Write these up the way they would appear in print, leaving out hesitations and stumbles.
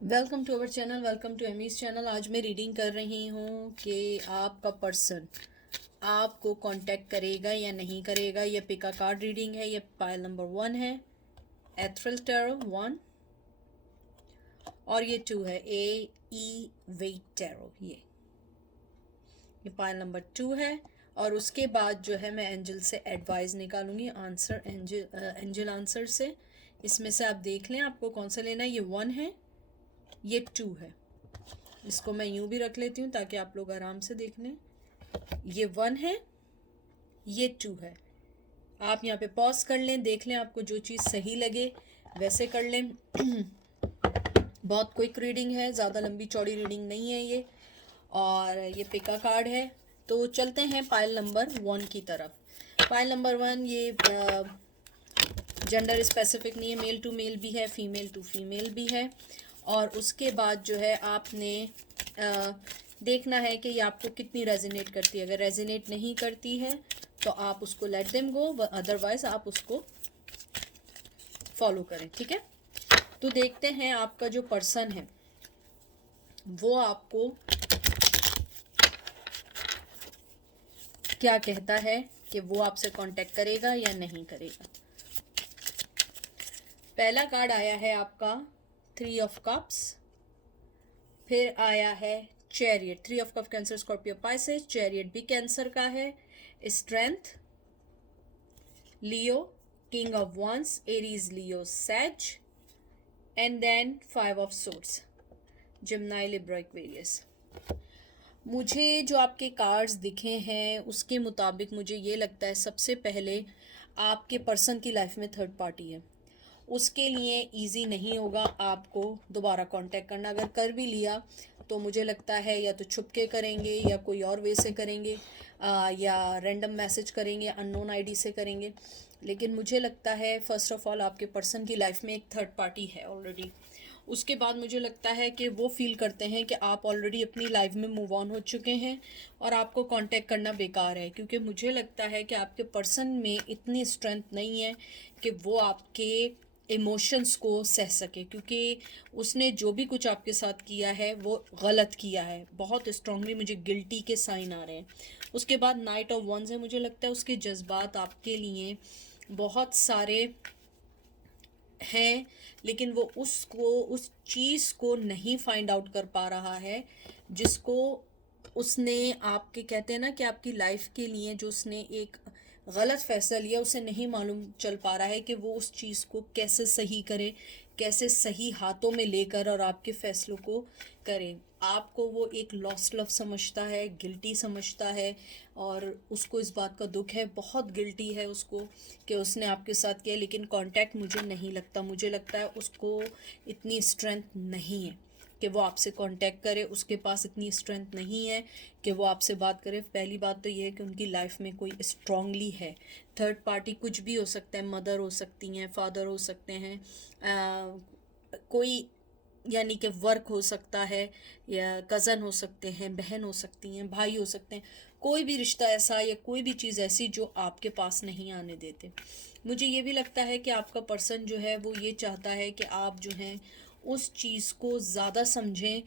Welcome to our channel, welcome to Amy's channel. आज मैं reading कर रही हूँ कि आपका पर्सन आपको कांटेक्ट करेगा या नहीं करेगा। ये पिका कार्ड रीडिंग है। ये पाइल नंबर 1 है, एथरल टैरो 1, और ये 2 है, ए ई वेट टैरो। ये पाइल नंबर 2 है। और उसके बाद जो है मैं एंजल से एडवाइस निकालूंगी, आंसर एंजल आंसर से। इसमें से आप देख लें आपको कौन सा लेना है। ये 1 है, ये 2 है। इसको मैं यूं भी रख लेती हूँ ताकि आप लोग आराम से देख लें। ये 1 है, ये 2 है। आप यहाँ पे पॉज कर लें, देख लें, आपको जो चीज़ सही लगे वैसे कर लें। बहुत क्विक रीडिंग है, ज़्यादा लंबी चौड़ी रीडिंग नहीं है ये। और ये पिका कार्ड है। तो चलते हैं पाइल नंबर 1 की तरफ। पाइल नंबर 1 ये जेंडर स्पेसिफिक नहीं है, मेल टू मेल भी है, फीमेल टू फीमेल भी है। और उसके बाद जो है आपने देखना है कि ये आपको कितनी रेजोनेट करती है। अगर रेजोनेट नहीं करती है तो आप उसको लेट देम गो, अदरवाइज आप उसको फॉलो करें, ठीक है। तो देखते हैं आपका जो पर्सन है वो आपको क्या कहता है कि वो आपसे कांटेक्ट करेगा या नहीं करेगा। पहला कार्ड आया है आपका 3 ऑफ कप्स, फिर आया है chariot. 3 of cup Cancer Scorpio Pisces, chariot भी कैंसर का है, strength Leo, king of wands Aries Leo Sag, and then 5 of swords Gemini Libra Aquarius. मुझे जो आपके कार्ड्स दिखे हैं उसके मुताबिक मुझे ये लगता है सबसे पहले आपके पर्सन की लाइफ में थर्ड पार्टी है। उसके लिए इजी नहीं होगा आपको दोबारा कांटेक्ट करना। अगर कर भी लिया तो मुझे लगता है या तो छुप के करेंगे या कोई और वे से करेंगे, या रैंडम मैसेज करेंगे, अननोन आईडी से करेंगे। लेकिन मुझे लगता है फर्स्ट ऑफ ऑल आपके पर्सन की लाइफ में एक थर्ड पार्टी है ऑलरेडी। उसके बाद मुझे लगता है कि वो फील करते हैं कि आप ऑलरेडी अपनी लाइफ में मूव ऑन हो चुके हैं और आपको कांटेक्ट करना बेकार है, क्योंकि मुझे लगता है कि आपके पर्सन में इतनी स्ट्रेंथ नहीं है कि वो आपके इमोशंस को सह सके, क्योंकि उसने जो भी कुछ आपके साथ किया है वो गलत किया है। बहुत स्ट्रांगली मुझे गिल्टी के साइन आ रहे हैं। उसके बाद नाइट ऑफ वंस है। मुझे लगता है उसके जज्बात आपके लिए बहुत सारे हैं, लेकिन वो उस चीज़ को नहीं फाइंड आउट कर पा रहा है जिसको उसने आपके, कहते हैं ना कि आपकी लाइफ के लिए जो उसने एक गलत फैसला लिया उसे नहीं मालूम चल पा रहा है कि वो उस चीज़ को कैसे सही करे, कैसे सही हाथों में लेकर और आपके फैसलों को करे। आपको वो एक लॉस्ट लव समझता है, गिल्टी समझता है, और उसको इस बात का दुख है, बहुत गिल्टी है उसको कि उसने आपके साथ किया। लेकिन कांटेक्ट मुझे नहीं लगता, मुझे लगता है उसको इतनी स्ट्रेंथ नहीं है कि वो आपसे कांटेक्ट करे। उसके पास इतनी स्ट्रेंथ नहीं है कि वो आपसे बात करे। पहली बात तो ये है कि उनकी लाइफ में कोई स्ट्रांगली है थर्ड पार्टी। कुछ भी हो सकता है, मदर हो सकती हैं, फादर हो सकते हैं, कोई यानी कि वर्क हो सकता है, या कज़न हो सकते हैं, बहन हो सकती हैं, भाई हो सकते हैं। कोई भी रिश्ता ऐसा या कोई भी चीज़ ऐसी जो आपके पास नहीं आने देते। मुझे ये भी लगता है कि आपका पर्सन जो है वो ये चाहता है कि आप जो हैं उस चीज़ को ज़्यादा समझें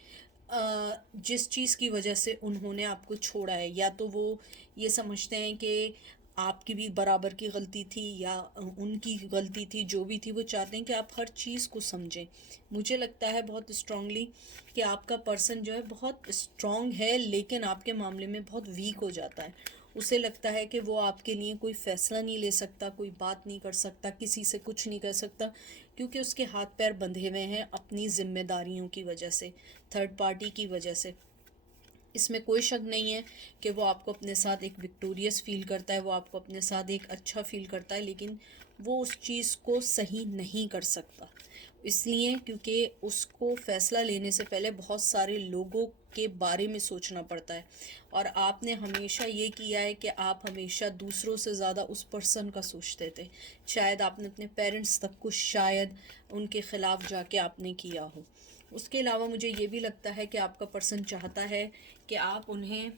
जिस चीज़ की वजह से उन्होंने आपको छोड़ा है। या तो वो ये समझते हैं कि आपकी भी बराबर की गलती थी या उनकी गलती थी, जो भी थी वो चाहते हैं कि आप हर चीज़ को समझें। मुझे लगता है बहुत स्ट्रांगली कि आपका पर्सन जो है बहुत स्ट्रांग है, लेकिन आपके मामले में बहुत वीक हो जाता है। उसे लगता है कि वो आपके लिए कोई फ़ैसला नहीं ले सकता, कोई बात नहीं कर सकता, किसी से कुछ नहीं कर सकता, क्योंकि उसके हाथ पैर बंधे हुए हैं अपनी जिम्मेदारियों की वजह से, थर्ड पार्टी की वजह से। इसमें कोई शक नहीं है कि वो आपको अपने साथ एक विक्टोरियस फील करता है, वो आपको अपने साथ एक अच्छा फील करता है, लेकिन वो उस चीज़ को सही नहीं कर सकता। इसलिए क्योंकि उसको फ़ैसला लेने से पहले बहुत सारे लोगों के बारे में सोचना पड़ता है। और आपने हमेशा ये किया है कि आप हमेशा दूसरों से ज़्यादा उस पर्सन का सोचते थे। शायद आपने अपने पेरेंट्स तक को शायद उनके ख़िलाफ़ जाके आपने किया हो। उसके अलावा मुझे ये भी लगता है कि आपका पर्सन चाहता है कि आप उन्हें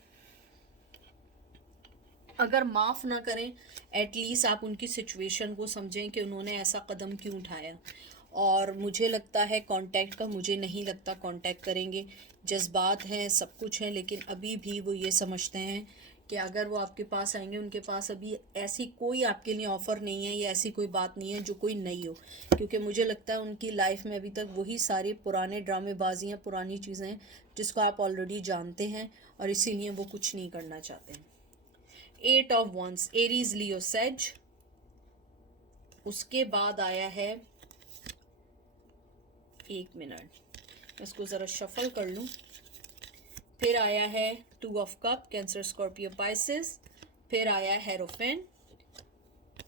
अगर माफ़ ना करें, एटलीस्ट आप उनकी सिचुएशन को समझें कि उन्होंने ऐसा कदम क्यों उठाया। और मुझे लगता है कांटेक्ट का, मुझे नहीं लगता कांटेक्ट करेंगे। जज्बात हैं, सब कुछ है, लेकिन अभी भी वो ये समझते हैं कि अगर वो आपके पास आएंगे, उनके पास अभी ऐसी कोई आपके लिए ऑफ़र नहीं है या ऐसी कोई बात नहीं है जो कोई नई हो, क्योंकि मुझे लगता है उनकी लाइफ में अभी तक वही सारे पुराने ड्रामेबाजियाँ, पुरानी चीज़ें हैं जिसको आप ऑलरेडी जानते हैं, और इसीलिए वो कुछ नहीं करना चाहते हैं। 8 of wands, Aries, Leo, Sag. उसके बाद आया है, एक मिनट इसको ज़रा शफल कर लूँ। फिर आया है 2 of cup, Cancer, Scorpio, Pisces. फिर आया hierophant,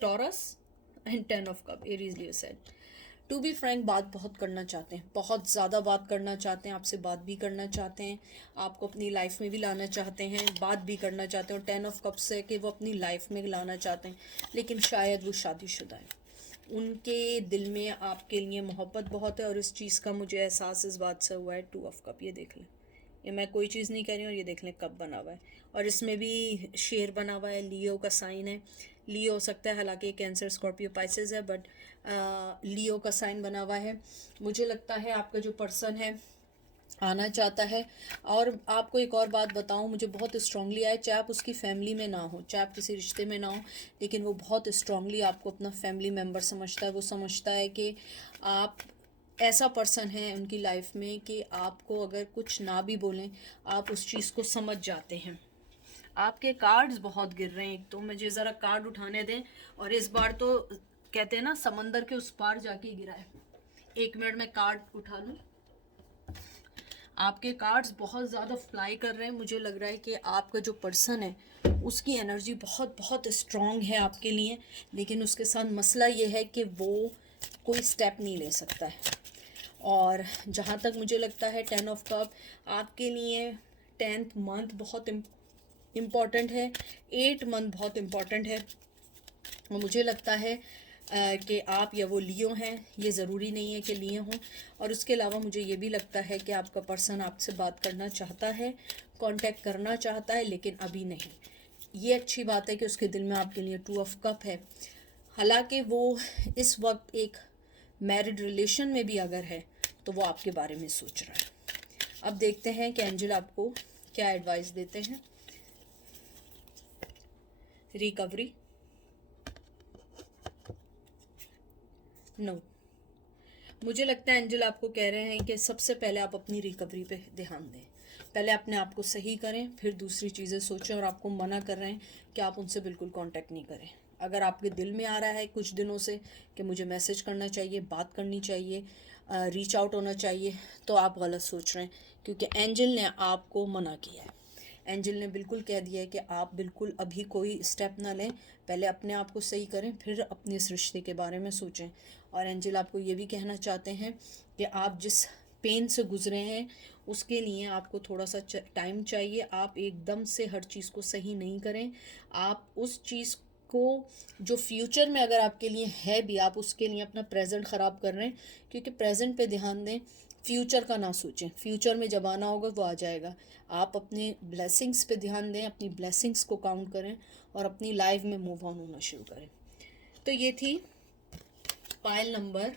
Taurus, and 10 of cup, Aries, Leo, Sag. To be frank, बात बहुत करना चाहते हैं, बहुत ज़्यादा बात करना चाहते हैं, आपसे बात भी करना चाहते हैं, आपको अपनी लाइफ में भी लाना चाहते हैं, बात भी करना चाहते हैं। और 10 ऑफ कप से कि वो अपनी लाइफ में लाना चाहते हैं, लेकिन शायद वो शादीशुदा है। उनके दिल में आपके लिए मोहब्बत बहुत है, और इस चीज़ का मुझे एहसास इस बात से हुआ है। 2 ऑफ कप, ये देख लें, ये मैं कोई चीज़ नहीं कह रही हूँ, और ये देख लें कब बना हुआ है, और इसमें भी शेर बना हुआ है, लियो का साइन है। लियो हो सकता है, हालांकि कैंसर, स्कॉर्पियो, पाइसेस है, बट लियो का साइन बना हुआ है। मुझे लगता है आपका जो पर्सन है आना चाहता है। और आपको एक और बात बताऊं, मुझे बहुत स्ट्रांगली आया, चाहे आप उसकी फैमिली में ना हो, चाहे आप किसी रिश्ते में ना हो, लेकिन वो बहुत स्ट्रांगली आपको अपना फैमिली मेम्बर समझता है। वो समझता है कि आप ऐसा पर्सन है उनकी लाइफ में कि आपको अगर कुछ ना भी बोलें, आप उस चीज़ को समझ जाते हैं। आपके कार्ड्स बहुत गिर रहे हैं, एक तो मुझे ज़रा कार्ड उठाने दें, और इस बार तो कहते हैं ना समंदर के उस पार जाके गिरा है। एक मिनट में कार्ड उठा लूँ। आपके कार्ड्स बहुत ज़्यादा फ्लाई कर रहे हैं, मुझे लग रहा है कि आपका जो पर्सन है उसकी एनर्जी बहुत बहुत स्ट्रॉन्ग है आपके लिए, लेकिन उसके साथ मसला ये है कि वो कोई स्टेप नहीं ले सकता है। और जहाँ तक मुझे लगता है 10 ऑफ कप आपके लिए 10th मंथ बहुत इम्पॉर्टेंट है, 8 मंथ बहुत इम्पॉर्टेंट है। और मुझे लगता है कि आप या वो लियो हैं, ये ज़रूरी नहीं है कि लियो हों। और उसके अलावा मुझे ये भी लगता है कि आपका पर्सन आपसे बात करना चाहता है, कांटेक्ट करना चाहता है, लेकिन अभी नहीं। ये अच्छी बात है कि उसके दिल में आपके लिए 2 ऑफ कप है। हालांकि वो इस वक्त एक मैरिड रिलेशन में भी अगर है तो वो आपके बारे में सोच रहा है। अब देखते हैं कि एंजल आपको क्या एडवाइस देते हैं। Recovery, no. मुझे लगता है एंजल आपको कह रहे हैं कि सबसे पहले आप अपनी रिकवरी पे ध्यान दें, पहले अपने आप को सही करें, फिर दूसरी चीज़ें सोचें। और आपको मना कर रहे हैं कि आप उनसे बिल्कुल कांटेक्ट नहीं करें। अगर आपके दिल में आ रहा है कुछ दिनों से कि मुझे मैसेज करना चाहिए, बात करनी चाहिए, रीच आउट होना चाहिए, तो आप गलत सोच रहे हैं, क्योंकि एंजल ने आपको मना किया है। एंजल ने बिल्कुल कह दिया है कि आप बिल्कुल अभी कोई स्टेप ना लें, पहले अपने आप को सही करें, फिर अपने इस रिश्ते के बारे में सोचें। और एंजल आपको ये भी कहना चाहते हैं कि आप जिस पेन से गुजरे हैं उसके लिए आपको थोड़ा सा टाइम चाहिए। आप एकदम से हर चीज़ को सही नहीं करें। आप उस चीज़ को जो फ्यूचर में अगर आपके लिए है भी, आप उसके लिए अपना प्रेजेंट ख़राब कर रहे हैं, क्योंकि प्रेजेंट पे ध्यान दें, फ्यूचर का ना सोचें। फ्यूचर में जब आना होगा वो आ जाएगा। आप अपने ब्लेसिंग्स पे ध्यान दें, अपनी ब्लेसिंग्स को काउंट करें, और अपनी लाइफ में मूव ऑन होना शुरू करें। तो ये थी पाइल नंबर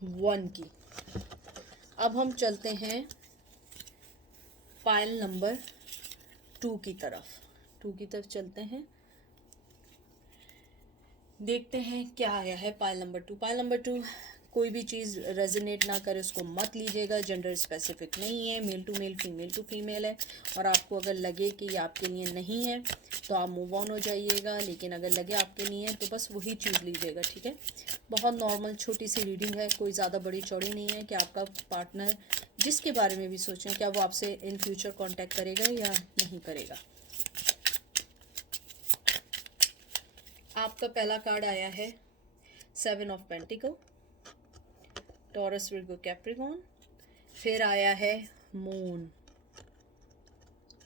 1 की। अब हम चलते हैं पाइल नंबर 2 की तरफ। 2 की तरफ चलते हैं, देखते हैं क्या आया है पाइल नंबर 2। पाइल नंबर 2, कोई भी चीज़ रेजोनेट ना करे उसको मत लीजिएगा। जेंडर स्पेसिफिक नहीं है, male to male, female to female है। और आपको अगर लगे कि ये आपके लिए नहीं है तो आप मूव ऑन हो जाइएगा, लेकिन अगर लगे आपके लिए है तो बस वही चीज़ लीजिएगा, ठीक है। बहुत नॉर्मल छोटी सी रीडिंग है, कोई ज़्यादा बड़ी चौड़ी नहीं है। कि आपका पार्टनर जिसके बारे में भी सोचें, क्या वो आपसे इन फ्यूचर कॉन्टैक्ट करेगा या नहीं करेगा। आपका पहला कार्ड आया है 7 of pentacle, taurus, Virgo, Capricorn. फिर आया है मून,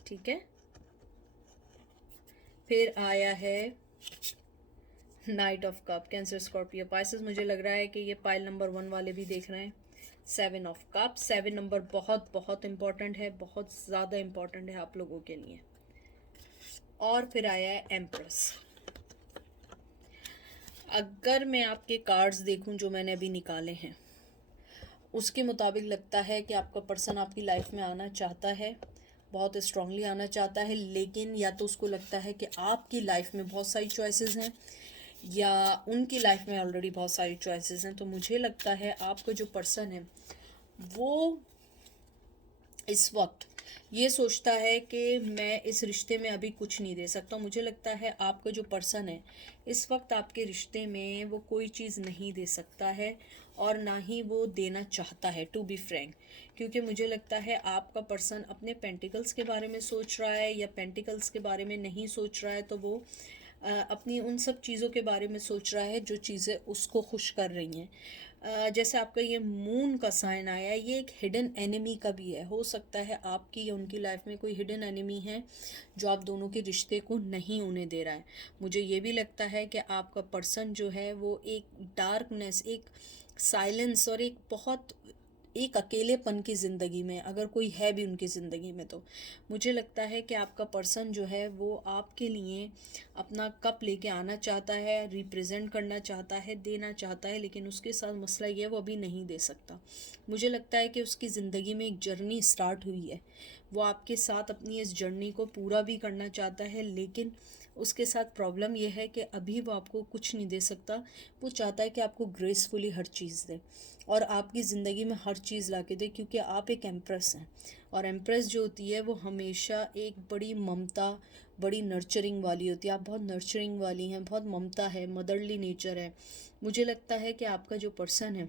ठीक है। फिर आया है night of cup, Cancer, Scorpio, Pisces. मुझे लग रहा है कि ये पाइल नंबर 1 वाले भी देख रहे हैं। 7 ऑफ कप, 7 नंबर बहुत बहुत इम्पॉर्टेंट है, बहुत ज़्यादा इम्पॉर्टेंट है आप लोगों के लिए। और फिर आया है एम्प्रेस। अगर मैं आपके कार्ड्स देखूं जो मैंने अभी निकाले हैं, उसके मुताबिक लगता है कि आपका पर्सन आपकी लाइफ में आना चाहता है, बहुत स्ट्रांगली आना चाहता है, लेकिन या तो उसको लगता है कि आपकी लाइफ में बहुत सारी चॉइसेस हैं या उनकी लाइफ में ऑलरेडी बहुत सारी चॉइसेस हैं। तो मुझे लगता है आपका जो पर्सन है वो इस वक्त ये सोचता है कि मैं इस रिश्ते में अभी कुछ नहीं दे सकता। मुझे लगता है आपका जो पर्सन है इस वक्त आपके रिश्ते में वो कोई चीज़ नहीं दे सकता है और ना ही वो देना चाहता है, टू बी फ्रैंक। क्योंकि मुझे लगता है आपका पर्सन अपने पेंटिकल्स के बारे में सोच रहा है या पेंटिकल्स के बारे में नहीं सोच रहा है, तो वो अपनी उन सब चीज़ों के बारे में सोच रहा है जो चीज़ें उसको खुश कर रही हैं। जैसे आपका ये मून का साइन आया है, ये एक हिडन एनिमी का भी है। हो सकता है आपकी या उनकी लाइफ में कोई हिडन एनिमी है जो आप दोनों के रिश्ते को नहीं होने दे रहा है। मुझे ये भी लगता है कि आपका पर्सन जो है वो एक डार्कनेस, एक साइलेंस और एक अकेलेपन की ज़िंदगी में, अगर कोई है भी उनकी ज़िंदगी में, तो मुझे लगता है कि आपका पर्सन जो है वो आपके लिए अपना कप लेके आना चाहता है, रिप्रेजेंट करना चाहता है, देना चाहता है, लेकिन उसके साथ मसला ये है वो अभी नहीं दे सकता। मुझे लगता है कि उसकी ज़िंदगी में एक जर्नी स्टार्ट हुई है, वो आपके साथ अपनी इस जर्नी को पूरा भी करना चाहता है, लेकिन उसके साथ प्रॉब्लम यह है कि अभी वो आपको कुछ नहीं दे सकता। वो चाहता है कि आपको ग्रेसफुली हर चीज़ दे और आपकी ज़िंदगी में हर चीज़ ला के दे, क्योंकि आप एक एम्प्रेस हैं और एम्प्रेस जो होती है वो हमेशा एक बड़ी ममता, बड़ी नर्चरिंग वाली होती है। आप बहुत नर्चरिंग वाली हैं, बहुत ममता है, मदरली नेचर है। मुझे लगता है कि आपका जो पर्सन है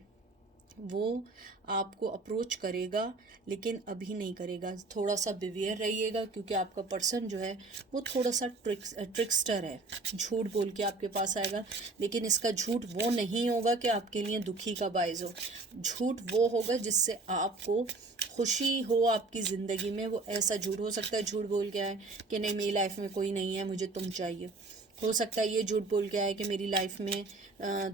वो आपको अप्रोच करेगा, लेकिन अभी नहीं करेगा। थोड़ा सा बिवेयर रहिएगा, क्योंकि आपका पर्सन जो है वो थोड़ा सा ट्रिक्स्टर है। झूठ बोल के आपके पास आएगा, लेकिन इसका झूठ वो नहीं होगा कि आपके लिए दुखी का बायस हो। झूठ वो होगा जिससे आपको खुशी हो आपकी ज़िंदगी में। वो ऐसा झूठ हो सकता है, झूठ बोल के आए कि नहीं मेरी लाइफ में कोई नहीं है, मुझे तुम चाहिए। हो सकता है ये झूठ बोल के आए कि मेरी लाइफ में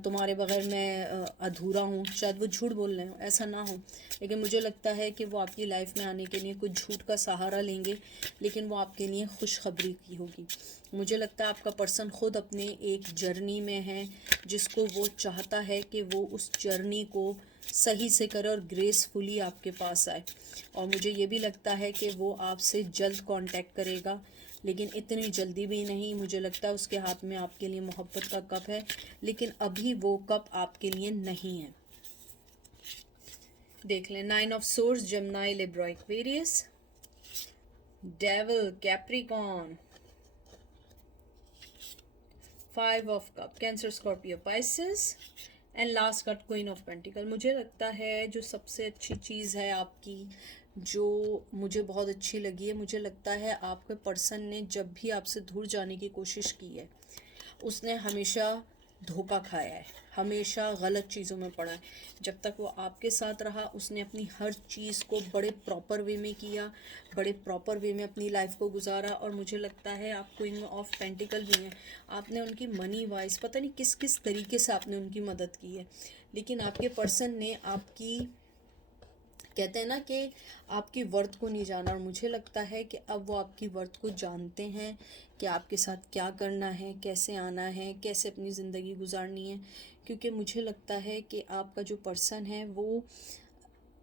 तुम्हारे बगैर मैं अधूरा हूँ। शायद वो झूठ बोल रहे हो, ऐसा ना हो, लेकिन मुझे लगता है कि वो आपकी लाइफ में आने के लिए कुछ झूठ का सहारा लेंगे, लेकिन वो आपके लिए खुशखबरी की होगी। मुझे लगता है आपका पर्सन खुद अपने एक जर्नी में है जिसको वो चाहता है कि वो उस जर्नी को सही से करे और ग्रेसफुली आपके पास आए। और मुझे ये भी लगता है कि वो आपसे जल्द कांटेक्ट करेगा, लेकिन इतनी जल्दी भी नहीं। मुझे लगता है उसके हाथ में आपके लिए मोहब्बत का कप है, लेकिन अभी वो कप आपके लिए नहीं है। देख लें, 9 of source, Gemini, Libra, Aquarius, devil, Capricorn, 5 of cup, Cancer, Scorpio, Pisces, and last card queen of pentacle. मुझे लगता है जो सबसे अच्छी चीज़ है आपकी, जो मुझे बहुत अच्छी लगी है, मुझे लगता है आपके पर्सन ने जब भी आपसे दूर जाने की कोशिश की है उसने हमेशा धोखा खाया है, हमेशा गलत चीज़ों में पड़ा है। जब तक वो आपके साथ रहा उसने अपनी हर चीज़ को बड़े प्रॉपर वे में किया, बड़े प्रॉपर वे में अपनी लाइफ को गुजारा। और मुझे लगता है आप क्वीन ऑफ पेंटिकल भी हैं, आपने उनकी मनी वाइज पता नहीं किस किस तरीके से आपने उनकी मदद की है, लेकिन आपके पर्सन ने आपकी, कहते हैं ना कि आपकी वर्थ को नहीं जाना। और मुझे लगता है कि अब वो आपकी वर्थ को जानते हैं कि आपके साथ क्या करना है, कैसे आना है, कैसे अपनी ज़िंदगी गुजारनी है। क्योंकि मुझे लगता है कि आपका जो पर्सन है वो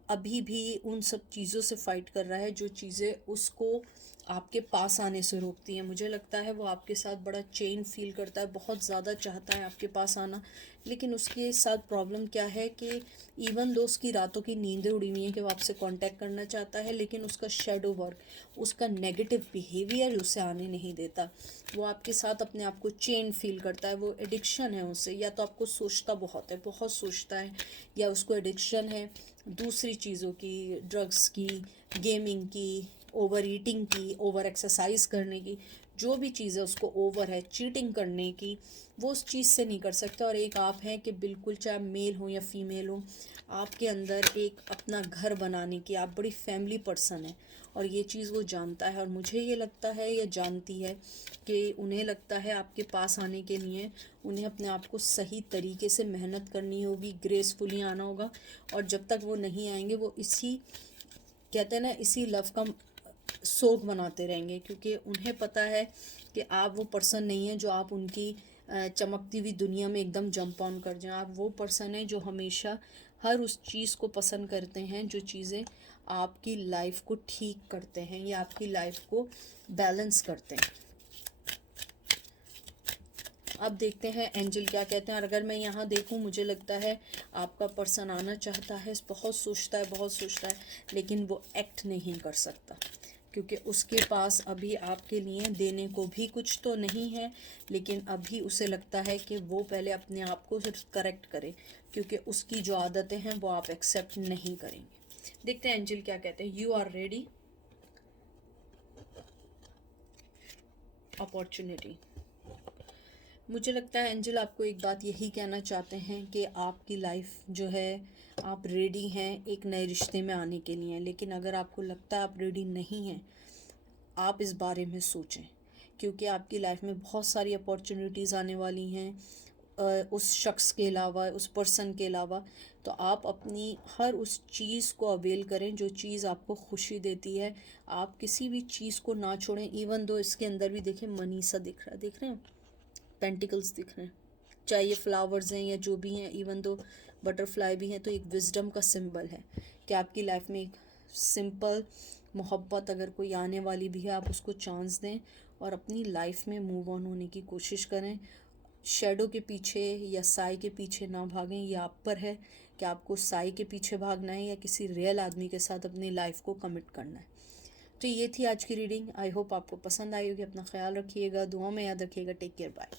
अभी भी उन सब चीज़ों से फाइट कर रहा है जो चीज़ें उसको आपके पास आने से रोकती हैं। मुझे लगता है वो आपके साथ बड़ा चेन फील करता है, बहुत ज़्यादा चाहता है आपके पास आना, लेकिन उसके साथ प्रॉब्लम क्या है कि इवन दो उसकी रातों की नींदें उड़ी हुई हैं कि वो आपसे कांटेक्ट करना चाहता है, लेकिन उसका शेडो वर्क, उसका नेगेटिव बिहेवियर उसे आने नहीं देता। वो आपके साथ अपने आप को चेन फील करता है, वो एडिक्शन है उसे, या तो आपको सोचता बहुत है, बहुत सोचता है, या उसको एडिक्शन है दूसरी चीज़ों की, ड्रग्स की, गेमिंग की, ओवर ईटिंग की, ओवर एक्सरसाइज करने की, जो भी चीज़ है उसको ओवर है, चीटिंग करने की, वो उस चीज़ से नहीं कर सकता। और एक आप हैं कि बिल्कुल चाहे मेल हो या फीमेल हो, आपके अंदर एक अपना घर बनाने की, आप बड़ी फैमिली पर्सन है और ये चीज़ वो जानता है। और मुझे ये लगता है, ये जानती है कि उन्हें लगता है आपके पास आने के लिए उन्हें अपने आप को सही तरीके से मेहनत करनी होगी, ग्रेसफुली आना होगा। और जब तक वो नहीं आएंगे वो इसी, कहते हैं ना, इसी लव का सोग बनाते रहेंगे, क्योंकि उन्हें पता है कि आप वो पर्सन नहीं है जो आप उनकी चमकती हुई दुनिया में एकदम जंप ऑन कर जाएं। आप वो पर्सन है जो हमेशा हर उस चीज़ को पसंद करते हैं जो चीज़ें आपकी लाइफ को ठीक करते हैं या आपकी लाइफ को बैलेंस करते हैं। अब देखते हैं एंजल क्या कहते हैं। और अगर मैं यहाँ देखूँ, मुझे लगता है आपका पर्सन आना चाहता है, बहुत सोचता है, लेकिन वो एक्ट नहीं कर सकता क्योंकि उसके पास अभी आपके लिए देने को भी कुछ तो नहीं है, लेकिन अभी उसे लगता है कि वो पहले अपने आप को सिर्फ करेक्ट करे, क्योंकि उसकी जो आदतें हैं वो आप एक्सेप्ट नहीं करेंगे। देखते हैं एंजल क्या कहते हैं। You are ready, opportunity. मुझे लगता है एंजल आपको एक बात यही कहना चाहते हैं कि आपकी लाइफ जो है, आप रेडी हैं एक नए रिश्ते में आने के लिए, लेकिन अगर आपको लगता है आप रेडी नहीं हैं, आप इस बारे में सोचें, क्योंकि आपकी लाइफ में बहुत सारी अपॉर्चुनिटीज़ आने वाली हैं उस शख्स के अलावा, उस पर्सन के अलावा। तो आप अपनी हर उस चीज़ को अवेल करें जो चीज़ आपको खुशी देती है। आप किसी भी चीज़ को ना छोड़ें, इवन दो इसके अंदर भी देखें मनी सा दिख रहा है, देख रहे हैं, पेंटिकल्स दिख रहे हैं, चाहे ये फ्लावर्स हैं या जो भी हैं, इवन दो बटरफ्लाई भी हैं, तो एक विजडम का सिंबल है कि आपकी लाइफ में एक सिंपल मोहब्बत अगर कोई आने वाली भी है, आप उसको चांस दें और अपनी लाइफ में मूव ऑन होने की कोशिश करें। शेडो के पीछे या साई के पीछे ना भागें, ये आप पर है कि आपको साई के पीछे भागना है या किसी रियल आदमी के साथ अपनी लाइफ को कमिट करना है। तो ये थी आज की रीडिंग। आई होप आपको पसंद आई होगी। अपना ख्याल रखिएगा, दुआ में याद रखिएगा। Take care, bye.